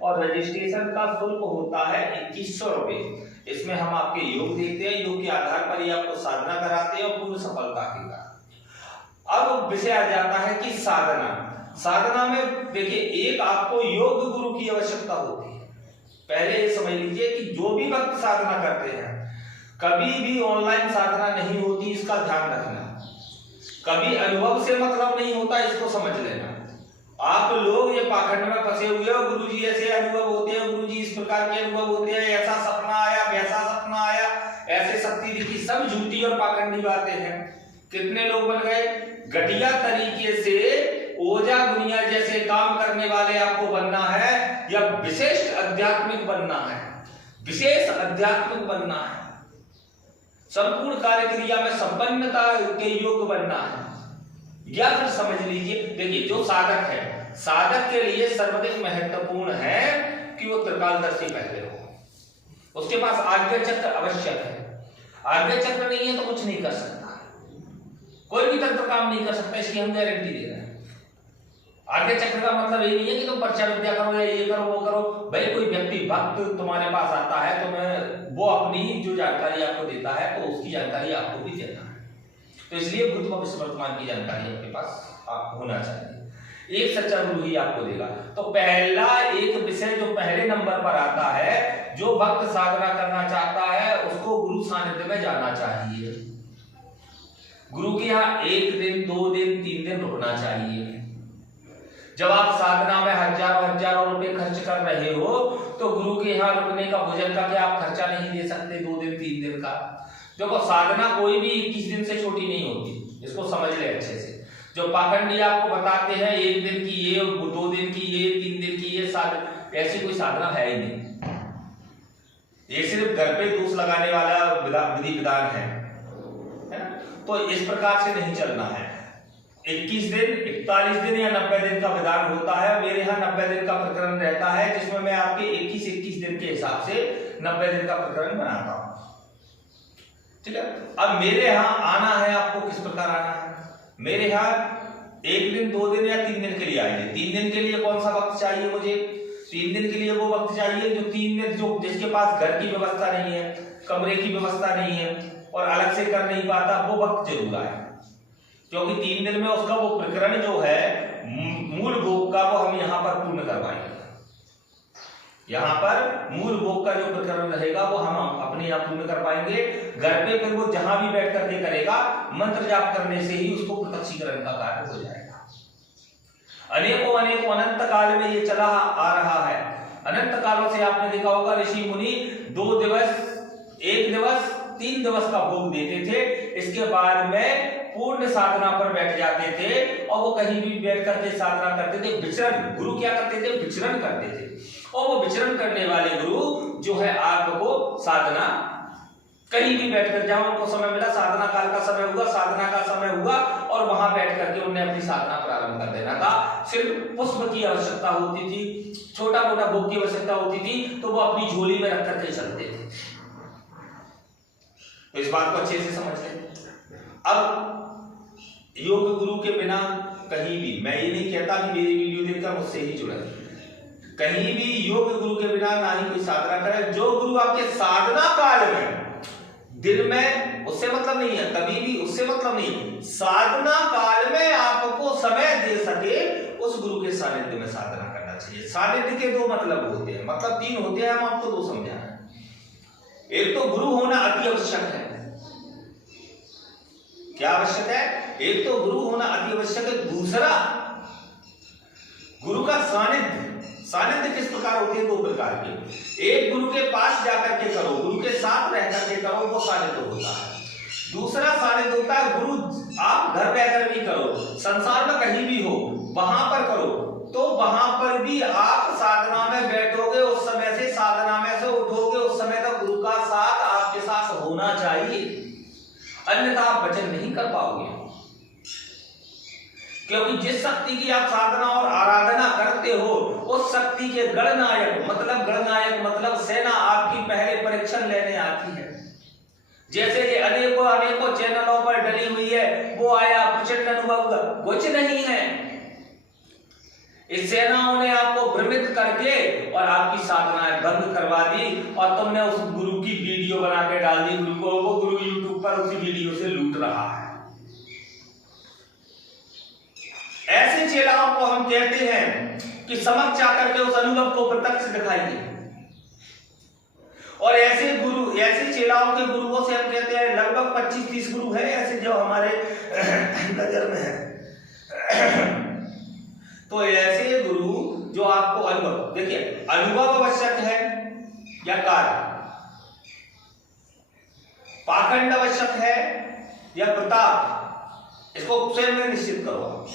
और रजिस्ट्रेशन का शुल्क होता है 2100 रुपए। इसमें हम आपके योग देखते हैं, योग के आधार पर ही आपको साधना कराते हैं और पूर्ण सफलता के साथ। अब विषय आ जाता है कि साधना। साधना में देखिए, एक आपको योग गुरु की आवश्यकता होती है। पहले ये समझ लीजिए कि जो भी वक्त साधना करते हैं, कभी भी ऑनलाइन साधना नहीं होती, इसका ध्यान रखना। कभी अनुभव से मतलब नहीं होता, इसको समझ लेना। आप लोग ये पाखंड में फंसे हुए हो, गुरुजी ऐसे अनुभव होते हैं, गुरुजी इस प्रकार के अनुभव होते हैं, ऐसा सपना आया, वैसा सपना आया, ऐसे शक्ति दिखी, सब झूठी और पाखंडी बातें हैं। कितने लोग बन गए? घटिया तरीके से ओझा गुनिया जैसे काम करने वाले आपको बनना है, या विशेष आध्यात्मिक बनना है, विशेष आध्यात्मिक बनना है, संपूर्ण कार्य क्रिया में संपन्नता के योग बनना है, या फिर समझ लीजिए, देखिए जो साधक है, साधक के लिए सर्वाधिक महत्वपूर्ण है कि वो त्रिकालदर्शी पहले हो, उसके पास आज्ञा चक्र आवश्यक है। आज्ञा चक्र नहीं है तो कुछ नहीं कर सकता, कोई भी तंत्र काम नहीं कर सकता, इसकी हम गारंटी दे रहे हैं। आज्ञा चक्र का मतलब ये नहीं है कि तुम पर्चा विद्या करो या ये करो वो करो। भाई कोई व्यक्ति भक्त तुम्हारे पास आता है तो मैं वो अपनी जो जानकारी आपको देता है तो उसकी जानकारी आपको भी देना है, तो इसलिए भूत भविष्य वर्तमान की जानकारी आपके पास होना चाहिए। एक सच्चा गुरु ही आपको देगा। तो पहला एक विषय जो पहले नंबर पर आता है, जो भक्त साधना करना चाहता है उसको गुरु सानिध्य में जाना चाहिए। गुरु के यहाँ 1 दिन 2 दिन 3 दिन रुकना चाहिए। जब आप साधना में हजारों रुपए खर्च कर रहे हो तो गुरु के यहाँ रुकने का, भोजन का क्या आप खर्चा नहीं दे सकते 2 दिन 3 दिन का? देखो साधना कोई भी 21 दिन से छोटी नहीं होती, इसको समझ ले अच्छे से। जो पाखंडी आपको बताते हैं 1 दिन की ये, 2 दिन की ये, 3 दिन की ये साधना, ऐसी कोई साधना है ही नहीं। ये सिर्फ घर पे दोष लगाने वाला विधि विधान है ना? तो इस प्रकार से नहीं चलना है। 21 दिन, 41 दिन या 90 दिन का विधान होता है। मेरे यहाँ 90 दिन का प्रकरण रहता है, जिसमें मैं आपके 21 दिन के हिसाब से 90 दिन का प्रकरण बनाता हूं। ठीक है, अब मेरे यहाँ आना है, आपको किस प्रकार आना है? मेरे यहाँ 1 दिन 2 दिन या 3 दिन के लिए आइए। 3 दिन के लिए कौन सा वक्त चाहिए मुझे? 3 दिन के लिए वो वक्त चाहिए जो 3 दिन, जो जिसके पास घर की व्यवस्था नहीं है, कमरे की व्यवस्था नहीं है और अलग से कर नहीं पाता, वो वक्त जरूर आए, क्योंकि 3 दिन में उसका वो प्रकरण जो है मूल भोग का, वो हम यहाँ पर पूर्ण करवाएंगे। यहाँ पर मूल भोग का जो प्रकरण रहेगा वो हम अपने यहाँ पूर्ण कर पाएंगे। घर पे फिर वो जहां भी बैठ करके करेगा, मंत्र जाप करने से ही उसको प्रत्यक्षीकरण का कार्य हो जाएगा। अनेकों अनंत काल में ये चला आ रहा है। अनंत कालों से आपने देखा होगा ऋषि मुनि 2 दिवस, 1 दिवस, 3 दिवस का भोग देते थे, इसके बाद में पूर्ण साधना पर बैठ जाते थे और वो कहीं भी बैठ करके साधना करते थे। विचरण, गुरु क्या करते थे? विचरण करते थे। और वो विचरण करने वाले गुरु जो है आपको साधना कहीं भी बैठकर, जहां उनको समय मिला, साधना काल का समय हुआ, साधना का समय हुआ और वहां बैठ करके उन्हें अपनी साधना प्रारंभ कर देना था। सिर्फ पुष्प की आवश्यकता होती थी, छोटा मोटा भोग की आवश्यकता होती थी, तो वो अपनी झोली में रख करके चलते थे। तो इस बात को अच्छे से समझ लें। अब योग गुरु के बिना कहीं भी, मैं ये नहीं कहता कि मेरी वीडियो देखकर मुझसे ही जुड़े, कहीं भी योग गुरु के बिना ना ही कोई साधना करे। जो गुरु आपके साधना काल में, दिन में उससे मतलब नहीं है, कभी भी उससे मतलब नहीं, साधना काल में आपको समय दे सके, उस गुरु के सानिध्य में साधना करना चाहिए। सानिध्य के 2 मतलब होते हैं, मतलब 3 होते हैं, हम आपको 2 समझा रहे हैं। एक तो गुरु होना अति आवश्यक है। क्या आवश्यक है? एक तो गुरु होना अति आवश्यक है, दूसरा गुरु का सानिध्य। सानिध्य किस प्रकार होती है? 2 प्रकार के। एक गुरु के पास जाकर के करो, गुरु के साथ रह करके करो, वो सानिध्य होता है। दूसरा सानिध्य होता है गुरु आप घर रहकर भी करो, संसार में कहीं भी हो, वहां पर करो, तो वहां पर भी आप साधना में बैठोगे, उस समय से साधना में से उठोगे, उस समय तक गुरु का साथ आपके साथ होना चाहिए, अन्यथा आप वचन नहीं कर पाओगे। क्योंकि जिस शक्ति की आप साधना और आराधना करते हो, उस शक्ति के गणनायक मतलब सेना आपकी पहले परीक्षण लेने आती है। जैसे ये अनेकों चैनलों पर डली हुई है, वो आया प्रचंड अनुभव, कुछ नहीं है। इस सेनाओं ने आपको भ्रमित करके और आपकी साधनाएं बंद करवा दी और तुमने उस गुरु की वीडियो बना के डाल दी। गुरु को वो गुरु यूट्यूब पर उसी वीडियो से लूट रहा है। ऐसे चेलाओं को हम कहते हैं कि समक्ष आकर के उस अनुभव को प्रत्यक्ष दिखाइए। और ऐसे गुरु, ऐसे चेलाओं के गुरुओं से हम कहते हैं, लगभग 25-30 गुरु हैं ऐसे जो हमारे नजर में है। तो ऐसे गुरु जो आपको अनुभव, देखिए अनुभव आवश्यक है या कार्य, पाखंड आवश्यक है या प्रताप, इसको स्वयं में निश्चित करो।